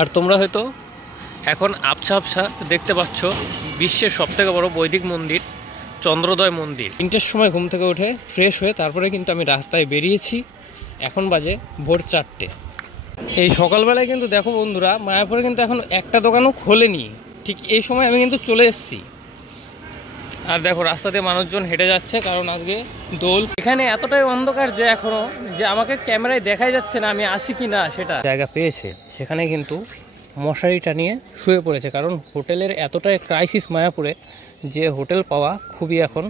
আর তোমরা হয়তো এখন আবছা আবছা দেখতে পাচ্ছ বিশ্বের সবথেকে বড় বৈদিক মন্দির চন্দ্রোদয় মন্দির। 3টের সময় ঘুম থেকে উঠে ফ্রেশ হয়ে তারপরে কিন্তু আমি রাস্তায় বেরিয়েছি। এখন বাজে ভোর 4টে। এই সকালবেলায় কিন্তু দেখো বন্ধুরা, মায়াপুরে কিন্তু এখন একটা দোকানও খোলেনি। ঠিক এই সময় আমি কিন্তু চলে এসেছি। আর দেখো রাস্তাতে মানুষজন হেঁটে যাচ্ছে, কারণ আজকে দোল। এখানে এতটাই অন্ধকার যে এখনো যে আমাকে ক্যামেরায় দেখাই যাচ্ছে না আমি আসি কি না। সেটা জায়গা পেয়েছে, সেখানে কিন্তু মশারি টানিয়ে শুয়ে পড়েছে, কারণ হোটেলের এতটাই ক্রাইসিস মায়াপুরে যে হোটেল পাওয়া খুবই এখন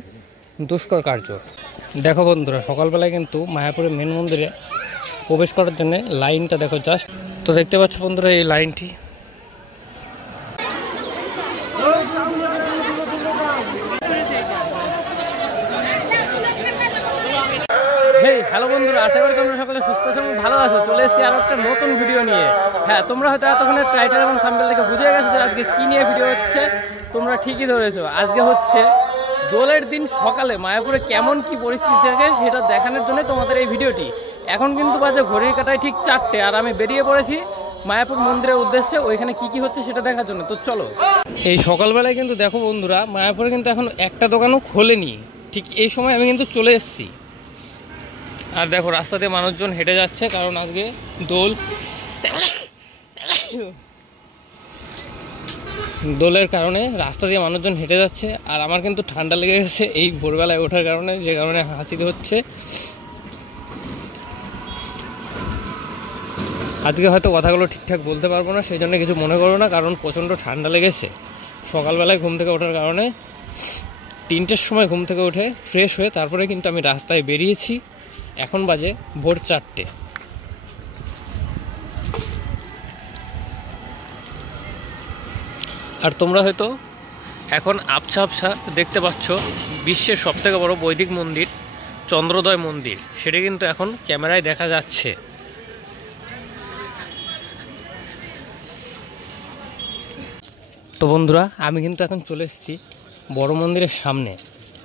দুষ্কর কার্য। দেখো বন্ধুরা, সকালবেলায় কিন্তু মায়াপুরের মেন মন্দিরে প্রবেশ করার জন্য লাইনটা দেখো জাস্ট। তো দেখতে পাচ্ছ বন্ধুরা এই লাইনটি। হ্যালো বন্ধুরা, আশা করি তোমরা সকলে সুস্থ আছো, ভালো আছো। চলে এসেছি আর একটা নতুন ভিডিও নিয়ে। হ্যাঁ, তোমরা হয়তো এতক্ষণে টাইটেল এবং থাম্বনেল দেখে বুঝে গেছো যে আজকে কি নিয়ে ভিডিও হচ্ছে। তোমরা ঠিকই ধরেছো, আজকে হচ্ছে দোলের দিন সকালে মায়াপুরে কেমন কি পরিস্থিতি থাকে সেটা দেখানোর জন্য তোমাদের এই ভিডিওটি। এখন কিন্তু বাজে ঘড়ির কাটায় ঠিক 4টে, আর আমি বেরিয়ে পড়েছি মায়াপুর মন্দিরের উদ্দেশ্যে। ওইখানে কি কি হচ্ছে সেটা দেখার জন্য। তো চলো। এই সকালবেলায় কিন্তু দেখো বন্ধুরা, মায়াপুরে কিন্তু এখন একটা দোকানও খোলেনি। ঠিক এই সময় আমি কিন্তু চলে এসেছি। আর দেখো রাস্তাতে মানুষজন হেঁটে যাচ্ছে, কারণ আজকে দোলের কারণে রাস্তা দিয়ে মানুষজন হেঁটে যাচ্ছে। আর আমার কিন্তু ঠান্ডা লেগে গেছে এই ভোরবেলায় ওঠার কারণে, যে কারণে হাঁচিতে হচ্ছে। আজকে হয়তো কথাগুলো ঠিকঠাক বলতে পারবো না, সেই জন্য কিছু মনে করো না, কারণ প্রচণ্ড ঠান্ডা লেগেছে সকালবেলায় ঘুম থেকে ওঠার কারণে। 3টের সময় ঘুম থেকে উঠে ফ্রেশ হয়ে তারপরে কিন্তু আমি রাস্তায় বেরিয়েছি। এখন বাজে ভোর 4টে। আর তোমরা হয়তো এখন আবছা আবছা দেখতে পাচ্ছ বিশ্বের সবথেকে বড় বৈদিক মন্দির চন্দ্রোদয় মন্দির। সেটা কিন্তু এখন ক্যামেরায় দেখা যাচ্ছে। তো বন্ধুরা, আমি কিন্তু এখন চলে এসেছি বড় মন্দিরের সামনে।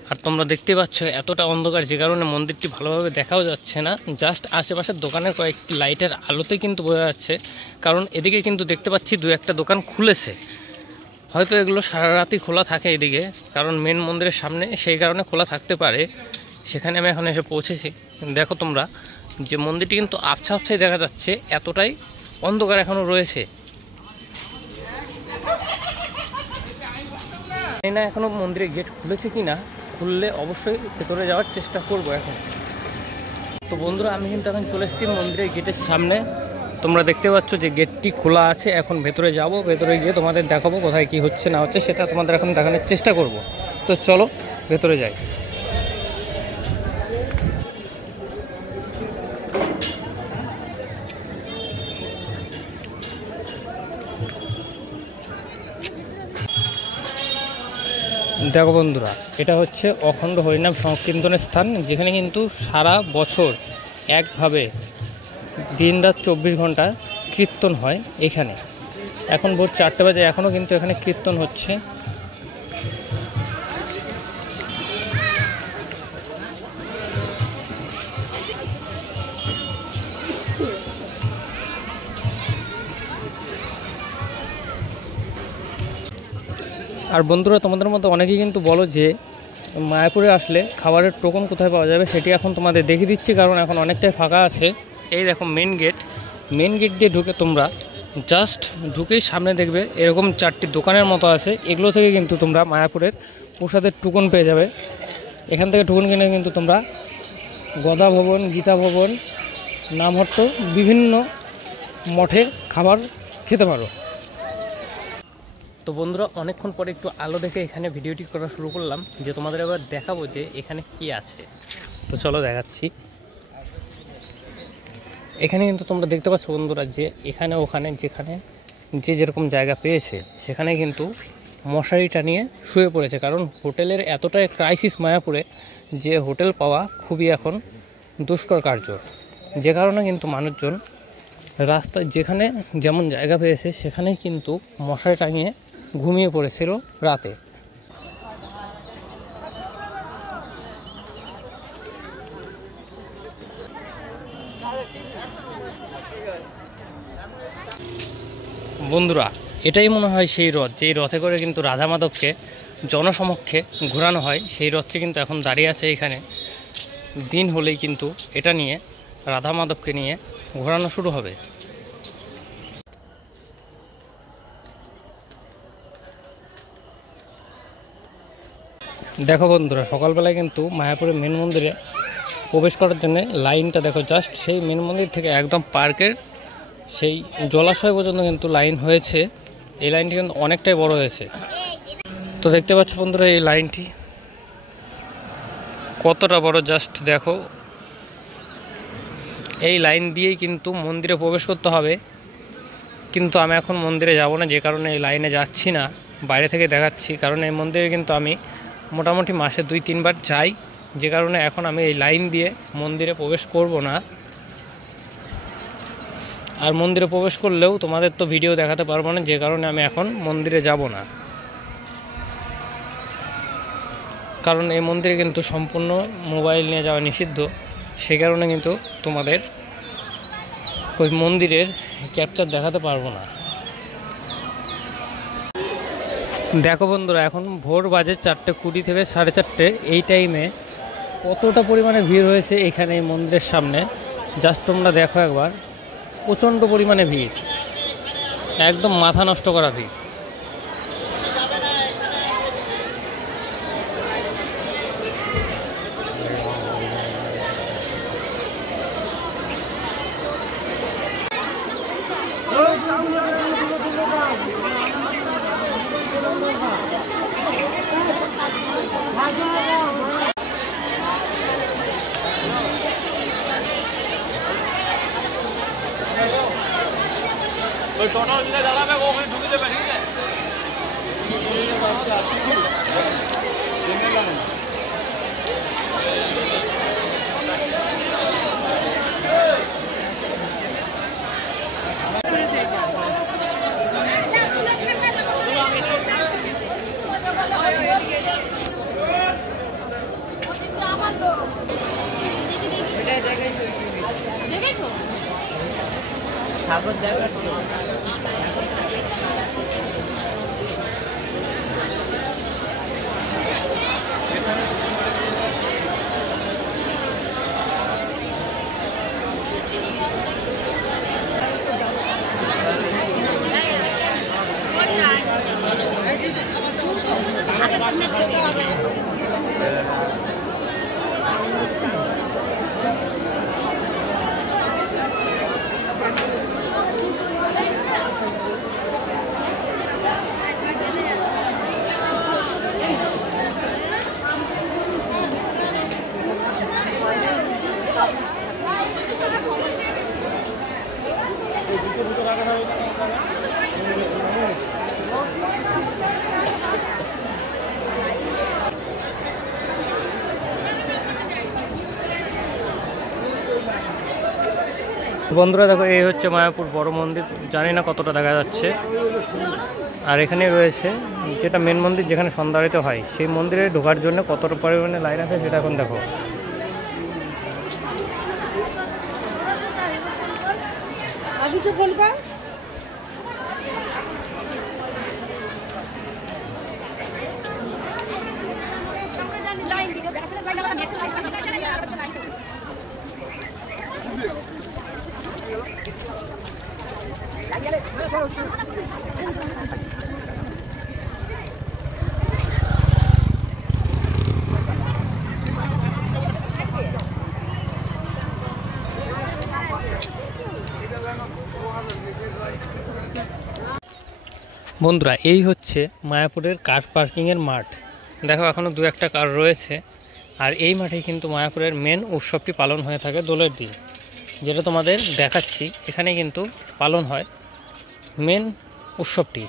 আর তোমরা দেখতে পাচ্ছ এতটা অন্ধকার, যে কারণে মন্দিরটি ভালোভাবে দেখাও যাচ্ছে না। জাস্ট আশেপাশের দোকানের কয়েকটি লাইটের আলোতে কিন্তু বোঝা যাচ্ছে, কারণ এদিকে কিন্তু দেখতে পাচ্ছি 2-1টা দোকান খুলেছে। হয়তো এগুলো সারা রাতই খোলা থাকে এদিকে, কারণ মেন মন্দিরের সামনে, সেই কারণে খোলা থাকতে পারে। সেখানে আমি এখন এসে পৌঁছেছি। দেখো তোমরা যে মন্দিরটি কিন্তু আবছা আবছাই দেখা যাচ্ছে, এতটাই অন্ধকার এখনও রয়েছে। জানি না এখনও মন্দিরের গেট খুলেছে কি না, খুললে অবশ্যই ভেতরে যাওয়ার চেষ্টা করবো এখন। তো বন্ধুরা, আমি কিন্তু এখন চলে এসেছি মন্দিরের গেটের সামনে। তোমরা দেখতে পাচ্ছ যে গেটটি খোলা আছে। এখন ভেতরে যাব, ভেতরে গিয়ে তোমাদের দেখাবো কোথায় কি হচ্ছে না হচ্ছে, সেটা তোমাদের এখন দেখানোর চেষ্টা করব। তো চলো ভেতরে যাই। দেখো বন্ধুরা, এটা হচ্ছে অখণ্ড হরিনাম সংকীর্তনের স্থান, যেখানে কিন্তু সারা বছর একভাবে দিন-রাত 24 ঘন্টা কীর্তন হয় এখানে। এখন ভোর 4টে বাজে, এখনও কিন্তু এখানে কীর্তন হচ্ছে। আর বন্ধুরা, তোমাদের মধ্যে অনেকেই কিন্তু বলো যে মায়াপুরে আসলে খাবারের টোকন কোথায় পাওয়া যাবে, সেটি এখন তোমাদের দেখিয়ে দিচ্ছি, কারণ এখন অনেকটাই ফাঁকা আছে। এই দেখো মেন গেট দিয়ে ঢুকে তোমরা জাস্ট ঢুকেই সামনে দেখবে এরকম 4টি দোকানের মতো আছে। এগুলো থেকে কিন্তু তোমরা মায়াপুরের প্রসাদের টোকন পেয়ে যাবে। এখান থেকে টোকন কিনে কিন্তু তোমরা গদা ভবন, গীতা ভবন, নামহট্ট বিভিন্ন মঠে খাবার খেতে পারো। তো বন্ধুরা, অনেকক্ষণ পরে একটু আলো দেখে এখানে ভিডিওটি করা শুরু করলাম, যে তোমাদের এবার দেখাবো যে এখানে কি আছে। তো চলো দেখাচ্ছি। এখানে কিন্তু তোমরা দেখতে পাচ্ছ বন্ধুরা যে এখানে ওখানে যেখানে যে যেরকম জায়গা পেয়েছে সেখানে কিন্তু মশারি টানিয়ে শুয়ে পড়েছে, কারণ হোটেলের এতটাই ক্রাইসিস মায়াপুরে যে হোটেল পাওয়া খুবই এখন দুষ্কর কার্য। যে কারণে কিন্তু মানুষজন রাস্তায় যেখানে যেমন জায়গা পেয়েছে সেখানেই কিন্তু মশারি টাঙিয়ে ঘুমিয়ে পড়েছিল রাতে। বন্ধুরা, এটাই মনে হয় সেই রথ, যেই রথে করে কিন্তু রাধা মাধবকে জনসমক্ষে ঘোরানো হয়। সেই রথটি কিন্তু এখন দাঁড়িয়ে আছে এখানে। দিন হলেই কিন্তু এটা নিয়ে রাধা মাধবকে নিয়ে ঘোরানো শুরু হবে। দেখো বন্ধুরা, সকালবেলায় কিন্তু মায়াপুরের মেন মন্দিরে প্রবেশ করার জন্য লাইনটা দেখো, জাস্ট সেই মেন মন্দির থেকে একদম পার্কের সেই জলাশয় পর্যন্ত কিন্তু লাইন হয়েছে। এই লাইনটি কিন্তু অনেকটাই বড় হয়েছে। তো দেখতে পাচ্ছ বন্ধুরা, এই লাইনটি কতটা বড়, জাস্ট দেখো। এই লাইন দিয়েই কিন্তু মন্দিরে প্রবেশ করতে হবে, কিন্তু আমি এখন মন্দিরে যাব না, যে কারণে এই লাইনে যাচ্ছি না, বাইরে থেকে দেখাচ্ছি। কারণ এই মন্দিরে কিন্তু আমি মোটামুটি মাসে 2-3 বার যাই, যে কারণে এখন আমি এই লাইন দিয়ে মন্দিরে প্রবেশ করব না। আর মন্দিরে প্রবেশ করলেও তোমাদের তো ভিডিও দেখাতে পারবো না, যে কারণে আমি এখন মন্দিরে যাব না। কারণ এই মন্দিরে কিন্তু সম্পূর্ণ মোবাইল নিয়ে যাওয়া নিষিদ্ধ, সে কারণে কিন্তু তোমাদের ওই মন্দিরের ক্যাপচার দেখাতে পারবো না। দেখো বন্ধুরা, এখন ভোর বাজে 4:20 থেকে 4:30। এই টাইমে কতটা পরিমাণে ভিড় হয়েছে এখানে এই মন্দিরের সামনে, জাস্ট তোমরা দেখো একবার। প্রচণ্ড পরিমাণে ভিড়, একদম মাথা নষ্ট করা ভিড়। বন্ধুরা দেখো, এই হচ্ছে মায়াপুর বড় মন্দির। জানি না কতটা দেখা যাচ্ছে। আর এখানে রয়েছে যেটা মেন মন্দির, যেখানে সন্ধ্যা আরতি হয়, সেই মন্দিরে ঢোকার জন্য কতটা পরিমাণে লাইন আছে সেটা এখন দেখো। বন্ধুরা, এই হচ্ছে মায়াপুরের কার পার্কিংয়ের মাঠ। দেখো, এখনও 2-1টা কার রয়েছে। আর এই মাঠেই কিন্তু মায়াপুরের মেন উৎসবটি পালন হয়ে থাকে দোলের দিন, যেটা তোমাদের দেখাচ্ছি। এখানে কিন্তু পালন হয় মেন উৎসবটি।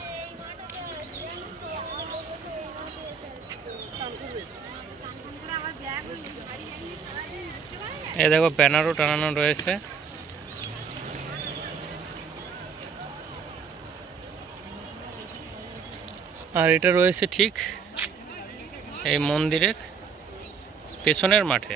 এই দেখো, ব্যানারও টানানো রয়েছে। আর এটা রয়েছে ঠিক এই মন্দিরের পেছনের মাঠে।